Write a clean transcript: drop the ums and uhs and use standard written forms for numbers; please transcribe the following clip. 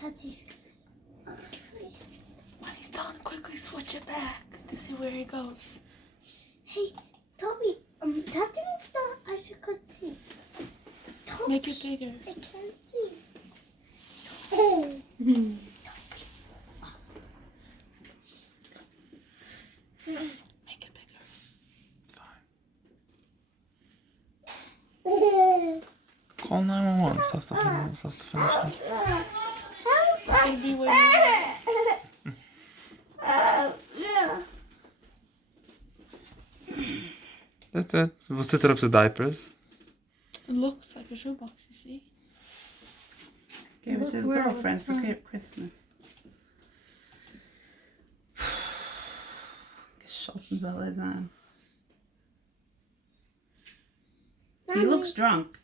When he's done, quickly switch it back to see where he goes. Hey, Toby, that means that I could see. Toby, Make it bigger. I can't see. Make it bigger. It's fine. Call 911. Was das finished? Baby, where That's it. We'll sit it up to diapers. It looks like a shoebox, you see. Gave it to his girlfriend for Christmas. Gescholten soll er sein. He looks drunk.